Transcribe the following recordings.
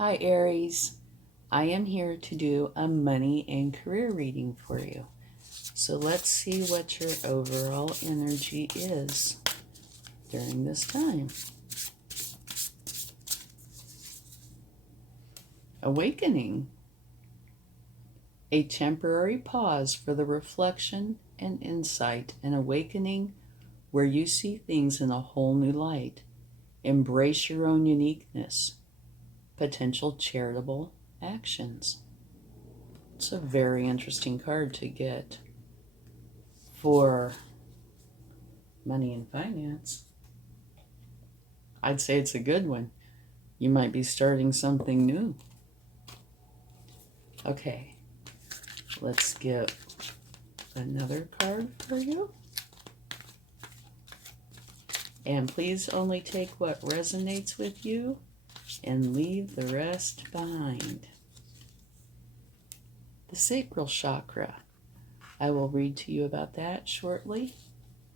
Hi Aries, I am here to do a money and career reading for you. So let's see what your overall energy is during this time. Awakening. A temporary pause for the reflection and insight, and awakening where you see things in a whole new light. Embrace your own uniqueness. Potential charitable actions. It's a very interesting card to get for money and finance. I'd say it's a good one. You might be starting something new. Okay, let's get another card for you. And please only take what resonates with you and leave the rest behind. The sacral chakra. I will read to you about that shortly,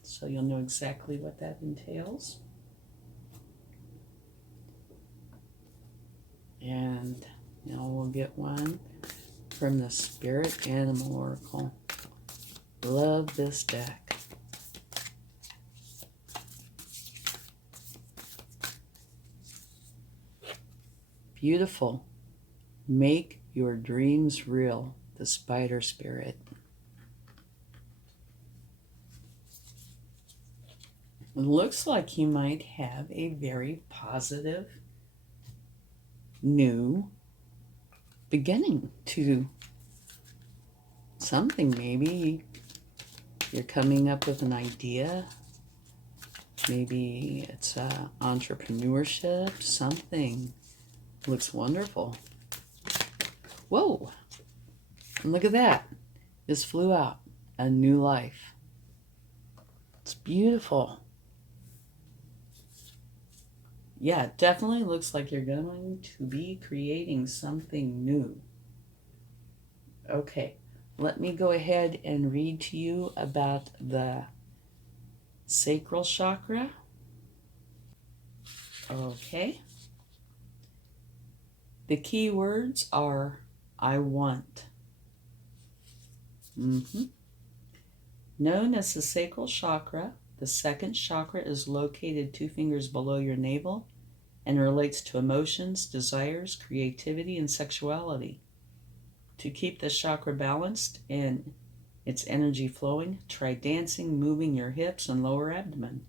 so you'll know exactly what that entails. And now we'll get one from the Spirit Animal Oracle. Love this deck. Beautiful. Make your dreams real. The Spider Spirit. It looks like you might have a very positive new beginning to something. Maybe you're coming up with an idea. Maybe it's entrepreneurship, something. Looks wonderful. Whoa! And look at that. This flew out. A new life. It's beautiful. Yeah, it definitely looks like you're going to be creating something new. Okay, let me go ahead and read to you about the sacral chakra. Okay. The key words are I want. Known as the sacral chakra, the second chakra is located 2 fingers below your navel and relates to emotions, desires, creativity, and sexuality. To keep the chakra balanced and its energy flowing, try dancing, moving your hips and lower abdomen.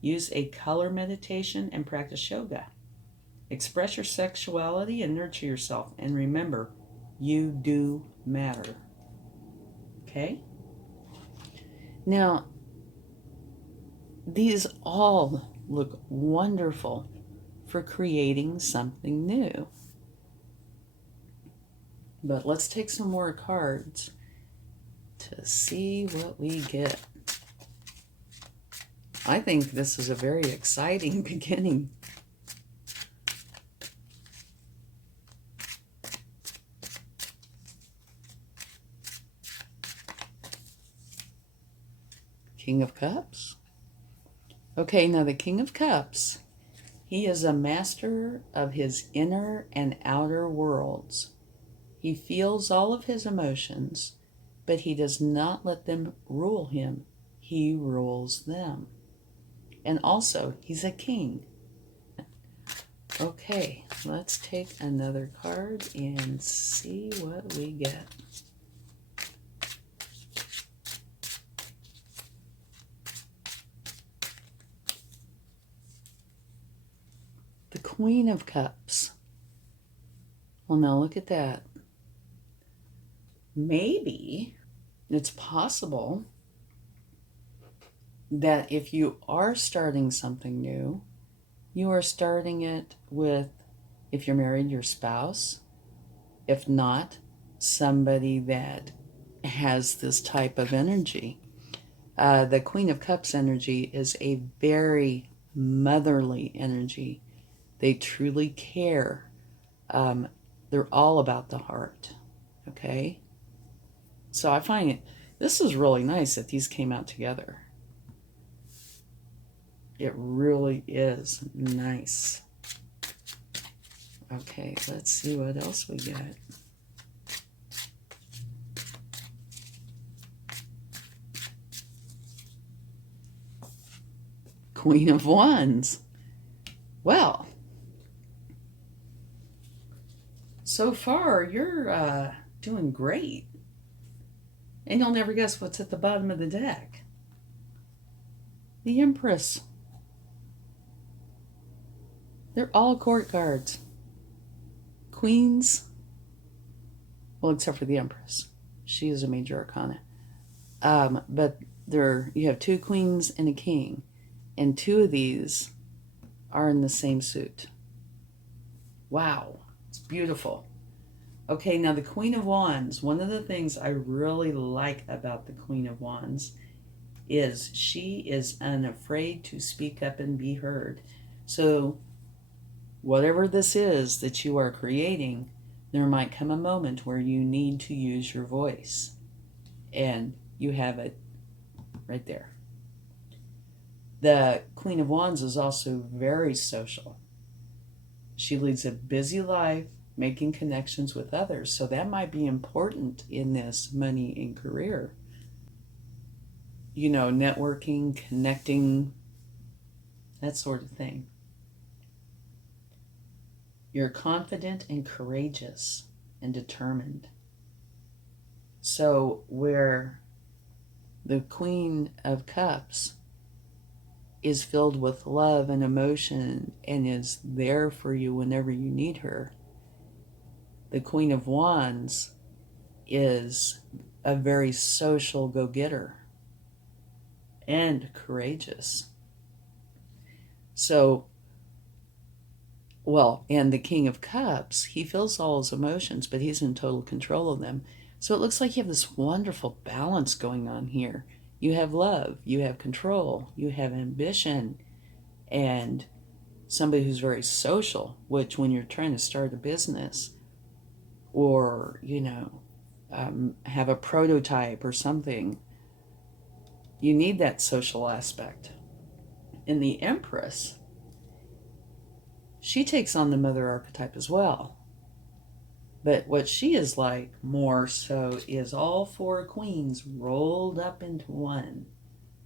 Use a color meditation and practice yoga. Express your sexuality and nurture yourself. And remember, you do matter. Okay? Now, these all look wonderful for creating something new. But let's take some more cards to see what we get. I think this is a very exciting beginning. King of Cups. Okay, now the King of Cups, he is a master of his inner and outer worlds. He feels all of his emotions, but he does not let them rule him. He rules them. And also, he's a king. Okay, let's take another card and see what we get. The Queen of Cups. Well, now look at that. Maybe it's possible that if you are starting something new, you are starting it with, if you're married, your spouse. If not, somebody that has this type of energy. The Queen of Cups energy is a very motherly energy. They truly care. They're all about the heart. Okay? So I find this is really nice that these came out together. It really is nice. Okay, let's see what else we got. Queen of Wands. Well, so far you're doing great. And you'll never guess what's at the bottom of the deck. The Empress. They're all court cards. Queens. Well, except for the Empress. She is a major arcana. But you have 2 queens and a king. And 2 of these are in the same suit. Wow. It's beautiful. Okay, now the Queen of Wands. One of the things I really like about the Queen of Wands is she is unafraid to speak up and be heard. So whatever this is that you are creating, there might come a moment where you need to use your voice. And you have it right there. The Queen of Wands is also very social. She leads a busy life, making connections with others. So that might be important in this money and career. You know, networking, connecting, that sort of thing. You're confident and courageous and determined. So where the Queen of Cups is filled with love and emotion and is there for you whenever you need her, the Queen of Wands is a very social go-getter and courageous. So, well, and the King of Cups, he feels all his emotions, but he's in total control of them. So it looks like you have this wonderful balance going on here. You have love, you have control, you have ambition, and somebody who's very social, which when you're trying to start a business or, you know, have a prototype or something, you need that social aspect. And the Empress, she takes on the mother archetype as well. But what she is like more so is all 4 queens rolled up into one,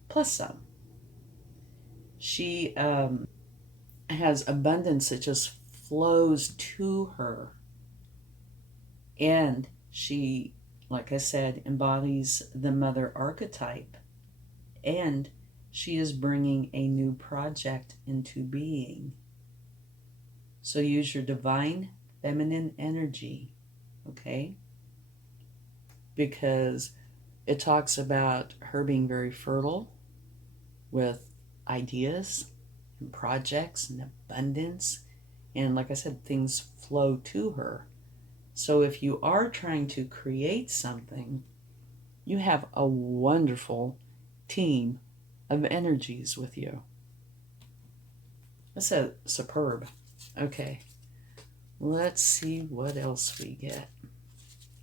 plus some. She has abundance that just flows to her. And she, like I said, embodies the mother archetype. And she is bringing a new project into being. So use your divine feminine energy, okay? Because it talks about her being very fertile with ideas and projects and abundance. And like I said, things flow to her. So if you are trying to create something, you have a wonderful team of energies with you. That's superb. Okay. Let's see what else we get.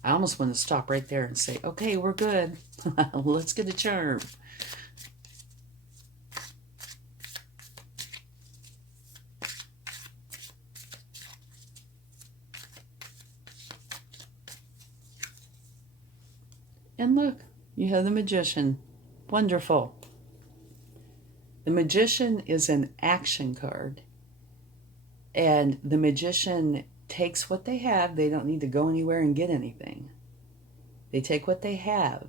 I almost want to stop right there and say, okay, we're good. Let's get a charm. And look, you have the Magician. Wonderful. The Magician is an action card. And the Magician takes what they have. They don't need to go anywhere and get anything. They take what they have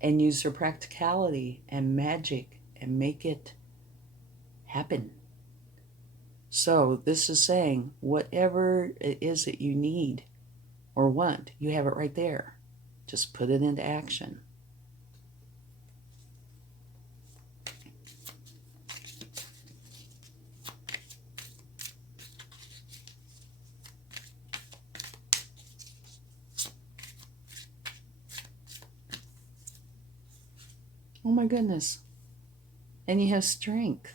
and use their practicality and magic and make it happen. So this is saying whatever it is that you need or want, you have it right there. Just put it into action. Oh my goodness. And you have strength.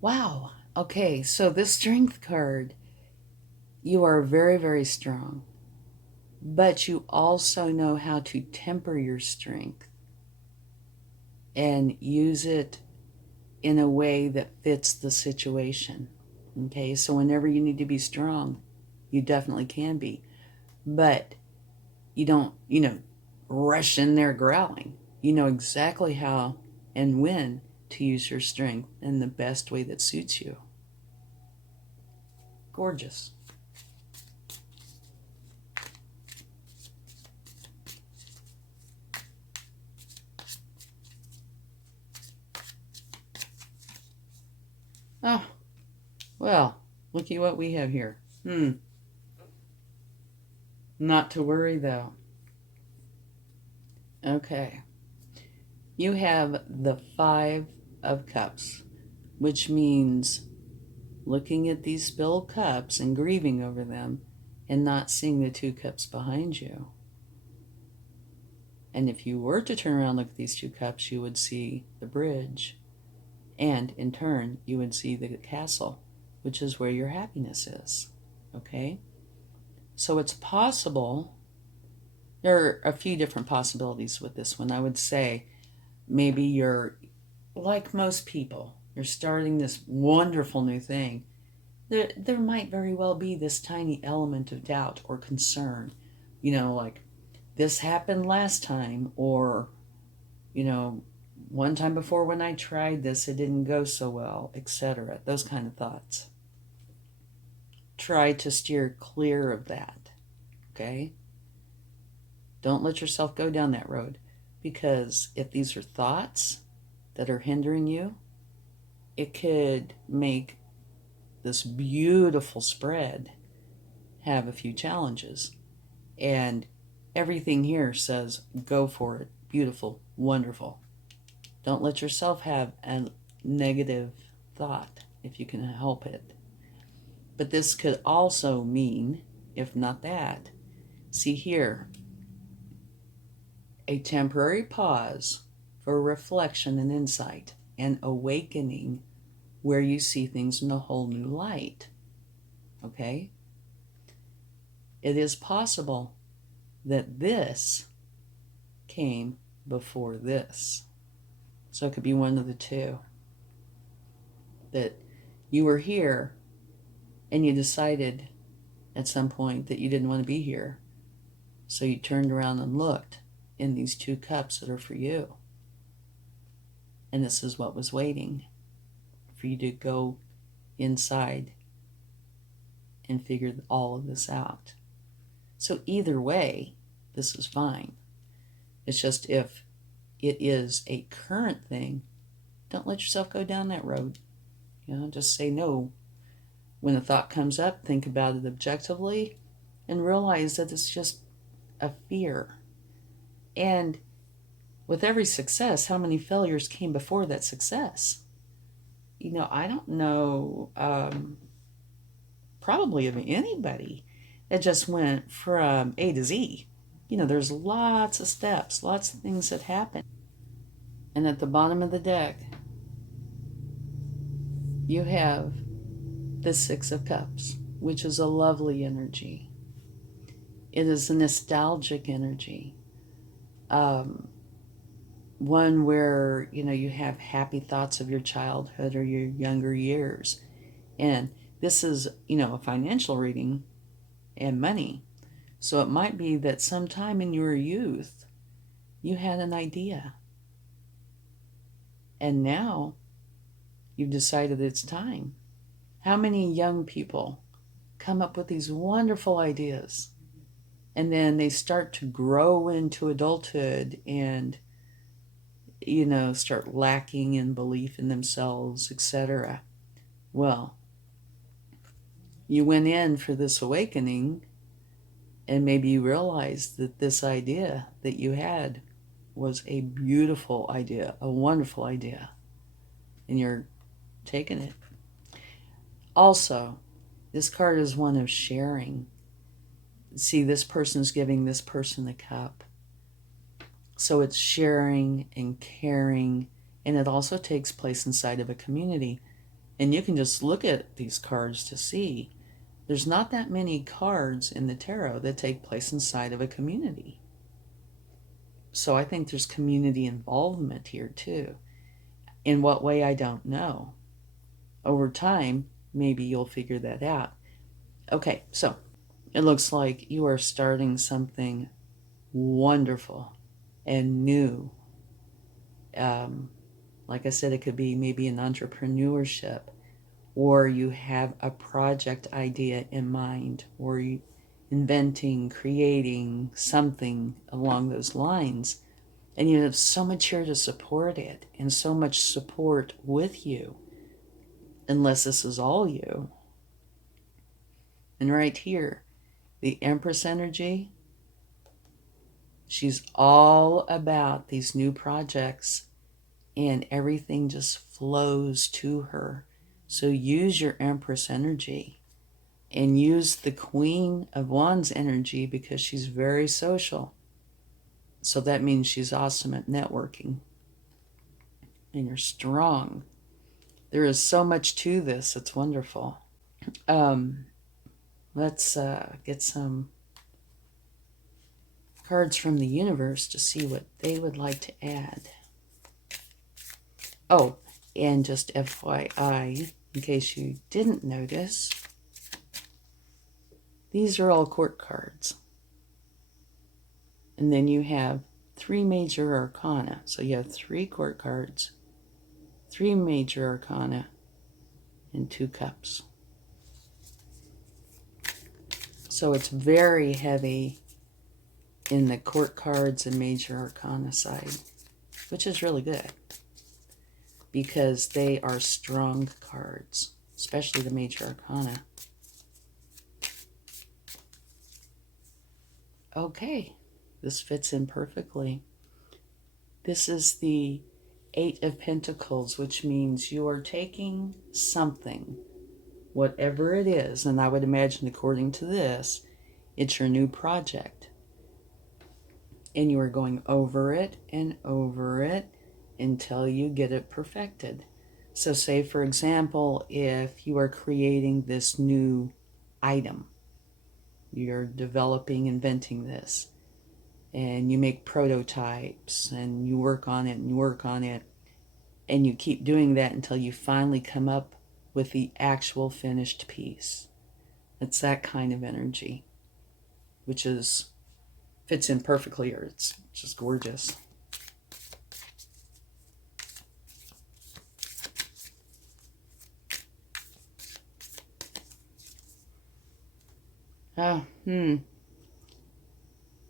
Wow. Okay, so this strength card, you are very, very strong. But you also know how to temper your strength and use it in a way that fits the situation. Okay, so whenever you need to be strong, you definitely can be. But you don't, rush in there growling. You know exactly how and when to use your strength in the best way that suits you. Gorgeous. Oh, well, look at what we have here. Not to worry, though. Okay. You have the Five of Cups, which means looking at these spilled cups and grieving over them and not seeing the two cups behind you. And if you were to turn around and look at these two cups, you would see the bridge. And in turn, you would see the castle, which is where your happiness is. Okay? So it's possible, there are a few different possibilities with this one. I would say maybe you're, like most people, you're starting this wonderful new thing. There might very well be this tiny element of doubt or concern. Like, this happened last time, or, one time before when I tried this, it didn't go so well, etc. Those kind of thoughts. Try to steer clear of that, okay? Don't let yourself go down that road, because if these are thoughts that are hindering you, it could make this beautiful spread have a few challenges. And everything here says, go for it. Beautiful, wonderful. Don't let yourself have a negative thought if you can help it. But this could also mean, if not that, see here, a temporary pause for reflection and insight and awakening where you see things in a whole new light. Okay? It is possible that this came before this. So it could be one of the two. That you were here and you decided at some point that you didn't want to be here. So you turned around and looked in these two cups that are for you. And this is what was waiting for you to go inside and figure all of this out. So either way, this is fine. It's just if it is a current thing, don't let yourself go down that road. Just say no. When a thought comes up, think about it objectively and realize that it's just a fear. And with every success, how many failures came before that success? I don't know, probably of anybody that just went from A to Z. There's lots of steps, lots of things that happen. And at the bottom of the deck, you have the Six of Cups, which is a lovely energy. It is a nostalgic energy. One where, you have happy thoughts of your childhood or your younger years. And this is, a financial reading and money. So it might be that sometime in your youth, you had an idea. And now you've decided it's time. How many young people come up with these wonderful ideas and then they start to grow into adulthood and, start lacking in belief in themselves, etc. Well, you went in for this awakening and maybe you realized that this idea that you had was a beautiful idea, a wonderful idea, and you're taking it. Also, this card is one of sharing. See, this person's giving this person the cup. So it's sharing and caring, and it also takes place inside of a community. And you can just look at these cards to see there's not that many cards in the tarot that take place inside of a community. So I think there's community involvement here too. In what way, I don't know. Over time, maybe you'll figure that out. Okay, so it looks like you are starting something wonderful and new. Like I said, it could be maybe an entrepreneurship, or you have a project idea in mind, or you inventing, creating something along those lines. And you have so much here to support it, and so much support with you, unless this is all you. And right here, the Empress energy, she's all about these new projects, and everything just flows to her. So use your Empress energy, and use the Queen of Wands energy, because she's very social. So that means she's awesome at networking. And you're strong. There is so much to this. It's wonderful. Let's get some cards from the universe to see what they would like to add. Oh, and just FYI, in case you didn't notice, these are all court cards. And then you have 3 major arcana. So you have 3 court cards, 3 major arcana, and 2 cups. So it's very heavy in the court cards and major arcana side, which is really good, because they are strong cards, especially the major arcana. Okay, this fits in perfectly. This is the 8 of Pentacles, which means you are taking something, whatever it is, and I would imagine, according to this, it's your new project. And you are going over it and over it until you get it perfected. So say, for example, if you are creating this new item, you're developing, inventing this, and you make prototypes, and you work on it, and you work on it, and you keep doing that until you finally come up with the actual finished piece. It's that kind of energy, which fits in perfectly here. It's just gorgeous.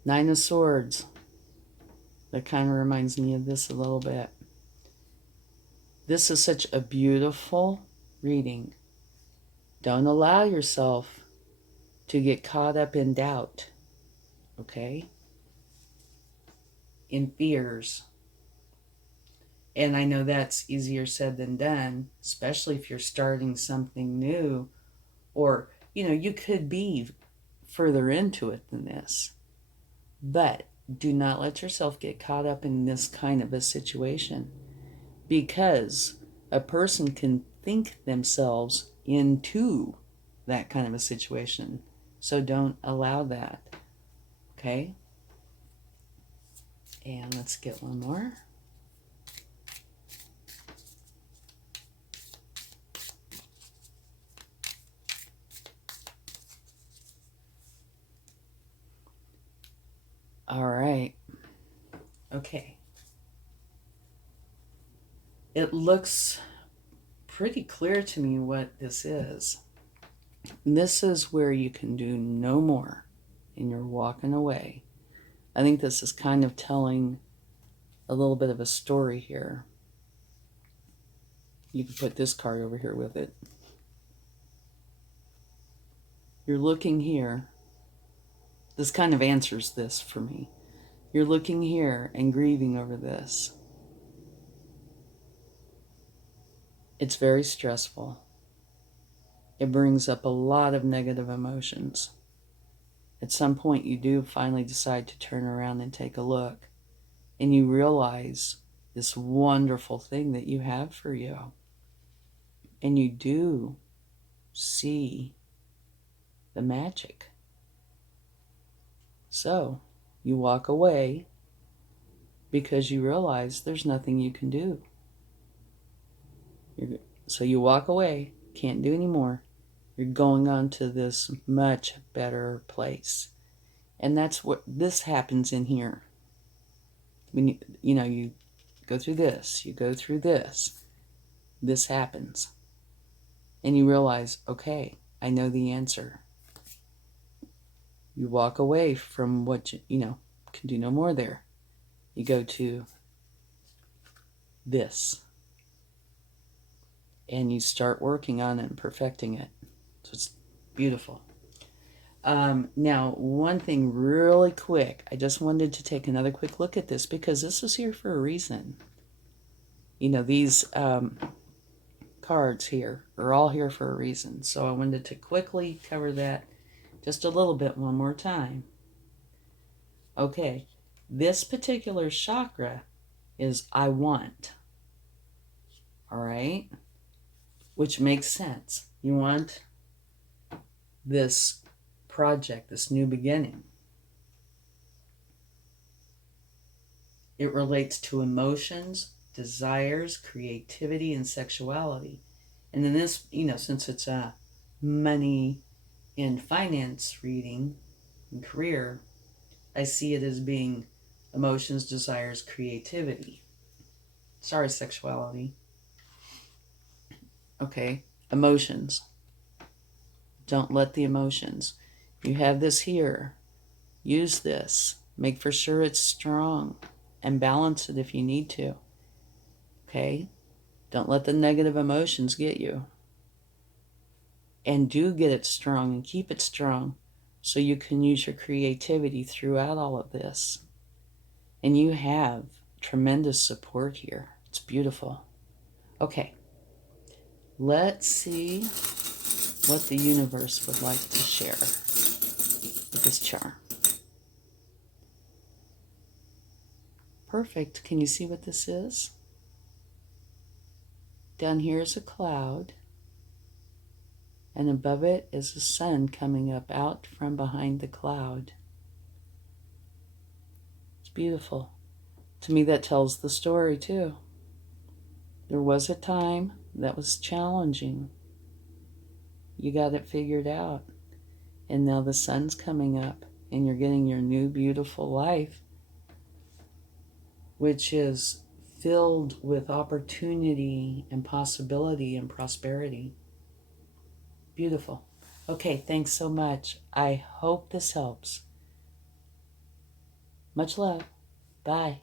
Nine of Swords. That kind of reminds me of this a little bit. This is such a beautiful reading. Don't allow yourself to get caught up in doubt, okay? In fears. And I know that's easier said than done, especially if you're starting something new, or, you could be further into it than this. But do not let yourself get caught up in this kind of a situation, because a person can think themselves into that kind of a situation. So don't allow that. Okay? And let's get one more. All right. Okay. It looks pretty clear to me what this is. This is where you can do no more, and you're walking away. I think this is kind of telling a little bit of a story here. You can put this card over here with it. You're looking here. This kind of answers this for me. You're looking here and grieving over this. It's very stressful. It brings up a lot of negative emotions. At some point, you do finally decide to turn around and take a look, and you realize this wonderful thing that you have for you. And you do see the magic. So you walk away because you realize there's nothing you can do. So you walk away, can't do anymore. You're going on to this much better place. And that's what this happens in here. When you go through this, you go through this, this happens. And you realize, okay, I know the answer. You walk away from what you can do no more there. You go to this. And you start working on it and perfecting it. So it's beautiful. Now, one thing really quick. I just wanted to take another quick look at this because this is here for a reason. These cards here are all here for a reason. So I wanted to quickly cover that just a little bit one more time. Okay, this particular chakra is I want. All right? Which makes sense. You want this project, this new beginning. It relates to emotions, desires, creativity, and sexuality. And in this, since it's a money and finance reading and career, I see it as being emotions, desires, creativity. Sorry, sexuality. Okay, emotions. Don't let the emotions. You have this here. Use this. Make for sure it's strong and balance it if you need to. Okay? Don't let the negative emotions get you. And do get it strong and keep it strong so you can use your creativity throughout all of this. And you have tremendous support here. It's beautiful. Okay. Let's see what the universe would like to share with this charm. Perfect. Can you see what this is? Down here is a cloud, and above it is the sun coming up out from behind the cloud. It's beautiful. To me, that tells the story, too. There was a time that was challenging. You got it figured out. And now the sun's coming up, and you're getting your new beautiful life, which is filled with opportunity and possibility and prosperity. Beautiful. Okay, thanks so much. I hope this helps. Much love. Bye.